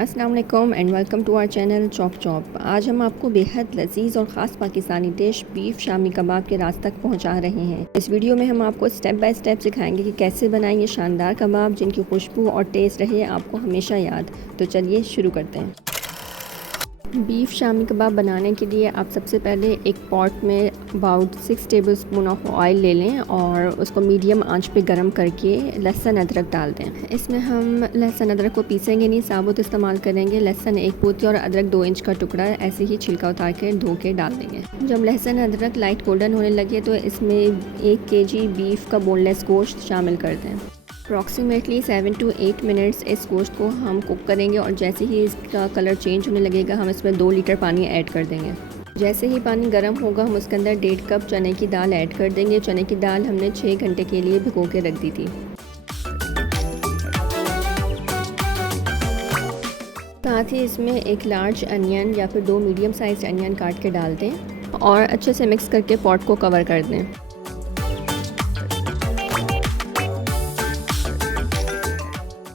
अस्सलाम वालेकुम and welcome to our channel chop chop. आज हम आपको बेहद लजीज और ख़ास पाकिस्तानी डिश बीफ शामी कबाब के रास्ते तक पहुंचा रहे हैं। इस वीडियो में हम आपको स्टेप बाय स्टेप सिखाएंगे कि कैसे बनाएं ये शानदार कबाब जिनकी खुशबू और टेस्ट रहे आपको हमेशा याद। तो चलिए शुरू करते हैं। बीफ शामी कबाब बनाने के लिए आप सबसे पहले एक पॉट में अबाउट 6 टेबलस्पून ऑफ ऑयल ले लें और उसको मीडियम आंच पे गरम करके लहसुन अदरक डाल दें। इसमें हम लहसुन अदरक को पीसेंगे नहीं, साबुत इस्तेमाल करेंगे। लहसुन 1 पोती और अदरक 2 इंच का टुकड़ा ऐसे ही छिलका उतार के धो के डाल देंगे। जब लहसुन अदरक लाइट गोल्डन होने लगे तो इसमें 1 kg बीफ का बोनलेस गोश्त शामिल कर दें। अप्रॉक्सीमेटली 7 to 8 मिनट्स इस गोश्त को हम कुक करेंगे और जैसे ही इसका कलर चेंज होने लगेगा हम इसमें 2 लीटर पानी ऐड कर देंगे। जैसे ही पानी गर्म होगा हम उसके अंदर 1.5 कप चने की दाल ऐड कर देंगे। चने की दाल हमने 6 घंटे के लिए भिगो के रख दी थी। साथ ही इसमें 1 लार्ज अनियन या फिर 2 मीडियम साइज अनियन काट के डाल दें और अच्छे से मिक्स करके पॉट को कवर कर दें।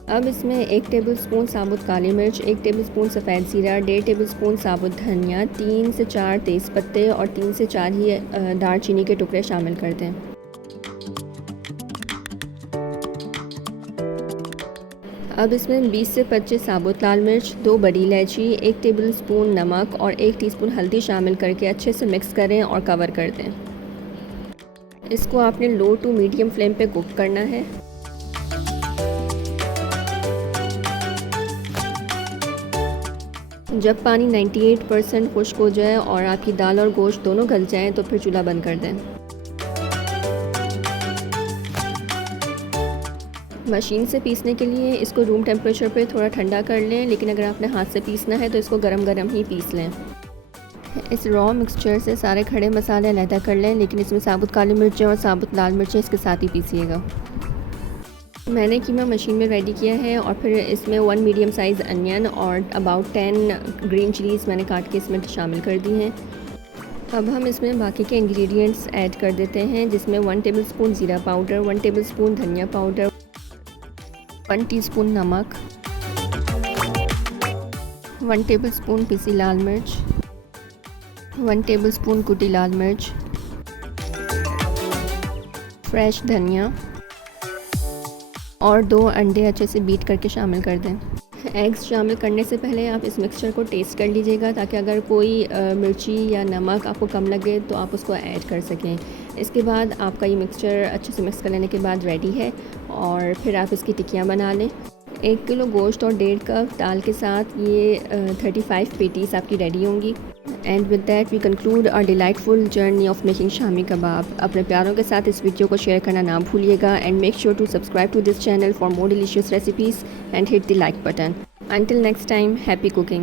अब इसमें 1 टेबलस्पून साबुत काली मिर्च, 1 टेबलस्पून सफ़ेद ज़ीरा, 1.5 टेबलस्पून साबुत धनिया, 3 से 4 तेज़ पत्ते और 3 से 4 ही दालचीनी के टुकड़े शामिल कर दें। अब इसमें 20 से 25 साबुत लाल मिर्च, 2 बड़ी इलायची, 1 टेबलस्पून नमक और 1 टीस्पून हल्दी शामिल करके अच्छे से मिक्स करें और कवर कर दें। इसको आपने लो टू मीडियम फ्लेम पे कुक करना है। जब पानी 98% खुश्क हो जाए और आपकी दाल और गोश्त दोनों गल जाएं तो फिर चूल्हा बंद कर दें। मशीन से पीसने के लिए इसको रूम टेम्परेचर पे थोड़ा ठंडा कर लें, लेकिन अगर आपने हाथ से पीसना है तो इसको गरम गरम ही पीस लें। इस रॉ मिक्सचर से सारे खड़े मसाले अलहदा कर लें, लेकिन इसमें साबुत काली मिर्चें और साबुत लाल मिर्चें इसके साथ ही पीसिएगा। मैंने कीमा मशीन में रेडी किया है और फिर इसमें 1 मीडियम साइज़ अनियन और अबाउट 10 ग्रीन चिलीज़ मैंने काट के इसमें शामिल कर दी हैं। अब हम इसमें बाकी के इंग्रेडिएंट्स ऐड कर देते हैं, जिसमें 1 टेबलस्पून ज़ीरा पाउडर, 1 टेबलस्पून धनिया पाउडर, 1 टीस्पून नमक, 1 टेबलस्पून पिसी लाल मिर्च, 1 टेबलस्पून कुटी लाल मिर्च, फ्रेश धनिया और 2 अंडे अच्छे से बीट करके शामिल कर दें। एग्स शामिल करने से पहले आप इस मिक्सचर को टेस्ट कर लीजिएगा ताकि अगर कोई मिर्ची या नमक आपको कम लगे तो आप उसको ऐड कर सकें। इसके बाद आपका ये मिक्सचर अच्छे से मिक्स कर लेने के बाद रेडी है और फिर आप इसकी टिक्कियाँ बना लें। 1 किलो गोश्त और 1.5 कप दाल के साथ ये 35 पेटीज आपकी रेडी होंगी। And with that we conclude our delightful journey of making shami kebab. अपने प्यारों के साथ इस वीडियो को शेयर करना ना भूलिएगा and make sure to subscribe to this channel for more delicious recipes and hit the like button. Until next time, happy cooking.